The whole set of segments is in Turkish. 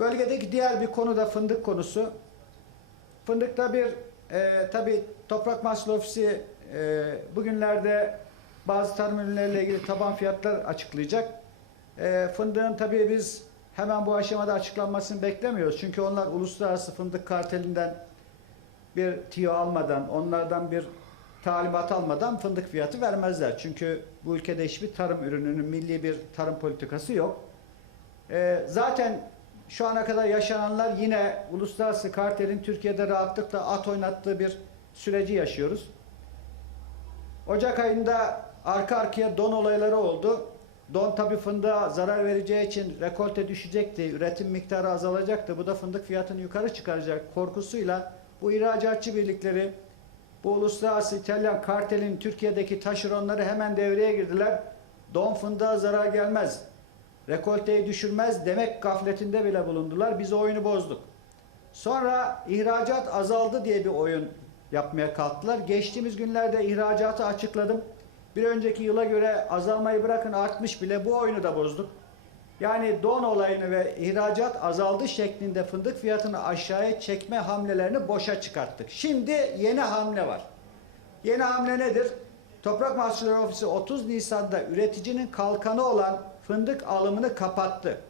Bölgedeki diğer bir konu da fındık konusu. Fındıkta bir e, tabi Toprak Mahsul Ofisi e, bugünlerde bazı tarım ürünleriyle ilgili taban fiyatlar açıklayacak. E, fındığın tabii biz hemen bu aşamada açıklanmasını beklemiyoruz. Çünkü onlar uluslararası fındık kartelinden bir tiyo almadan, onlardan bir talimat almadan fındık fiyatı vermezler. Çünkü bu ülkede hiçbir tarım ürününün milli bir tarım politikası yok. Ee, zaten şu ana kadar yaşananlar yine uluslararası kartelin Türkiye'de rahatlıkla at oynattığı bir süreci yaşıyoruz. Ocak ayında arka arkaya don olayları oldu. Don tabi fındığa zarar vereceği için rekolte düşecekti, üretim miktarı azalacaktı. Bu da fındık fiyatını yukarı çıkaracak korkusuyla bu ihracatçı birlikleri, bu uluslararası İtalyan kartelin Türkiye'deki taşeronları hemen devreye girdiler. Don fındığa zarar gelmez, rekolteyi düşürmez demek gafletinde bile bulundular. Biz oyunu bozduk. Sonra ihracat azaldı diye bir oyun yapmaya kalktılar. Geçtiğimiz günlerde ihracatı açıkladım. Bir önceki yıla göre azalmayı bırakın artmış bile bu oyunu da bozduk. Yani don olayını ve ihracat azaldı şeklinde fındık fiyatını aşağıya çekme hamlelerini boşa çıkarttık. Şimdi yeni hamle var. Yeni hamle nedir? Toprak Mahsulleri Ofisi 30 Nisan'da üreticinin kalkanı olan fındık alımını kapattı.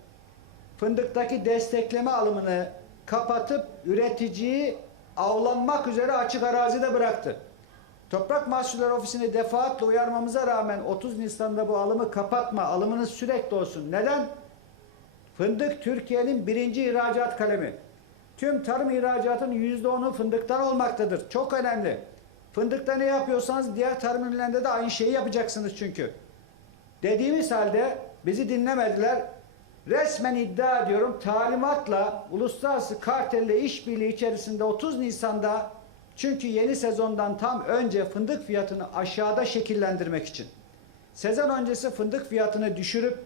Fındıktaki destekleme alımını kapatıp üreticiyi avlanmak üzere açık arazide bıraktı. Toprak Mahsulleri Ofisi'ni defaatle uyarmamıza rağmen 30 Nisan'da bu alımı kapatma, alımınız sürekli olsun. Neden? Fındık Türkiye'nin birinci ihracat kalemi. Tüm tarım ihracatının %10'u fındıktan olmaktadır. Çok önemli. Fındıkta ne yapıyorsanız diğer tarım ürünlerinde de aynı şeyi yapacaksınız çünkü. Dediğimiz halde bizi dinlemediler. Resmen iddia ediyorum talimatla uluslararası kartelle işbirliği içerisinde 30 Nisan'da çünkü yeni sezondan tam önce fındık fiyatını aşağıda şekillendirmek için sezon öncesi fındık fiyatını düşürüp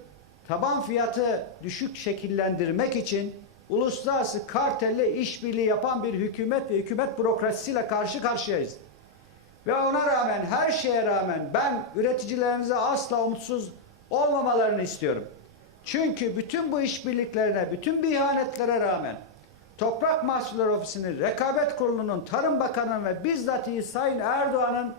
taban fiyatı düşük şekillendirmek için uluslararası kartelle işbirliği yapan bir hükümet ve hükümet bürokrasisiyle karşı karşıyayız. Ve ona rağmen her şeye rağmen ben üreticilerimize asla umutsuz olmamalarını istiyorum. Çünkü bütün bu işbirliklerine, bütün bu ihanetlere rağmen Toprak Mahsulleri Ofisi'nin, Rekabet Kurulu'nun, Tarım Bakanı'nın ve bizzatihi Sayın Erdoğan'ın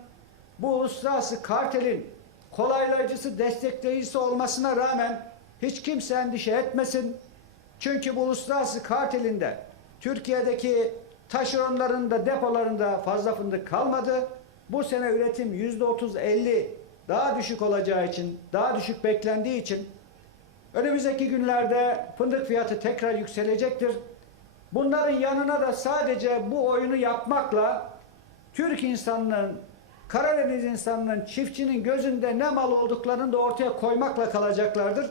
bu uluslararası kartelin kolaylayıcısı, destekleyicisi olmasına rağmen hiç kimse endişe etmesin. Çünkü bu uluslararası kartelinde Türkiye'deki taşeronların da depolarında fazla fındık kalmadı. Bu sene üretim yüzde otuz elli daha düşük olacağı için, daha düşük beklendiği için önümüzdeki günlerde fındık fiyatı tekrar yükselecektir. Bunların yanına da sadece bu oyunu yapmakla Türk insanının, Karadeniz insanının, çiftçinin gözünde ne mal olduklarını da ortaya koymakla kalacaklardır.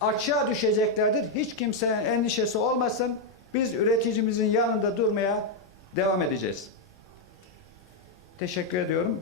Açığa düşeceklerdir. Hiç kimsenin endişesi olmasın. Biz üreticimizin yanında durmaya devam edeceğiz. Teşekkür ediyorum.